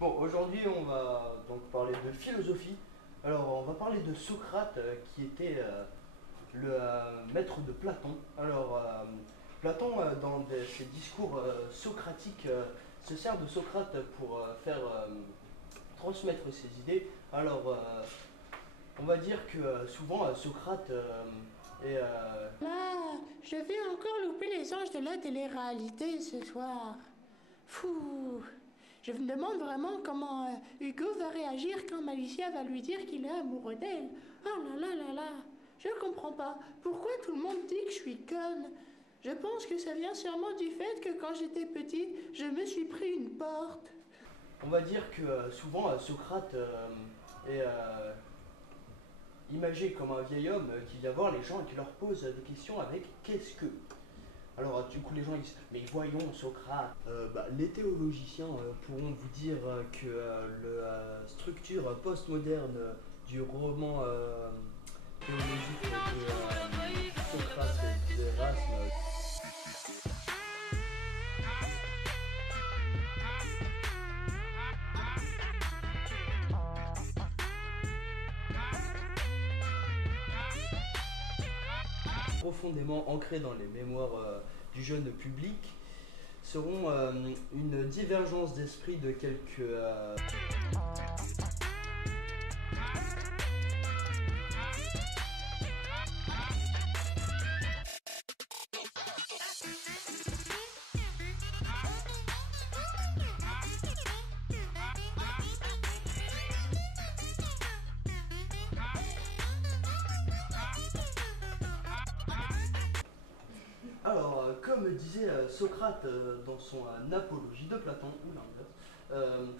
Bon, aujourd'hui, on va donc parler de philosophie. Alors, on va parler de Socrate, qui était le maître de Platon. Alors, Platon, dans ses discours socratiques, se sert de Socrate pour faire transmettre ses idées. Alors, on va dire que souvent, Socrate est... Là, je vais encore louper les anges de la télé-réalité ce soir. Fou. Je me demande vraiment comment Hugo va réagir quand Malicia va lui dire qu'il est amoureux d'elle. Oh là là là là. Je comprends pas. Pourquoi tout le monde dit que je suis conne? Je pense que ça vient sûrement du fait que quand j'étais petit, je me suis pris une porte. On va dire que souvent, Socrate est imagé comme un vieil homme qui vient voir les gens et qui leur pose des questions avec qu'est-ce que. Alors du coup les gens disent mais voyons Socrate. Les théologiciens pourront vous dire que la structure postmoderne du roman théologique de Socrate et d'Erasme profondément ancrés dans les mémoires du jeune public seront une divergence d'esprit de quelques Alors, comme disait Socrate dans son Apologie de Platon, ou l'inverse,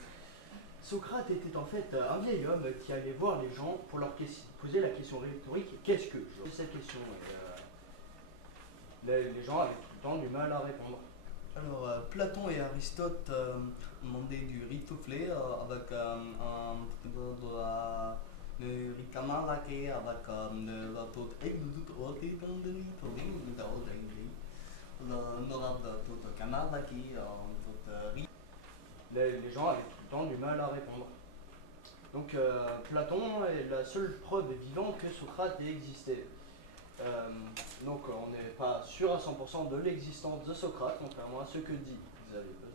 Socrate était en fait un vieil homme qui allait voir les gens pour leur poser la question rhétorique qu'est-ce que cette question, les gens avaient tout le temps du mal à répondre. Alors, Platon et Aristote demandaient du riz soufflé avec un le rikamarake avec la toute exotique les gens avaient tout le temps du mal à répondre. Donc Platon est la seule preuve vivante que Socrate ait existé. Donc on n'est pas sûr à 100% de l'existence de Socrate, contrairement à ce que dit Xavier.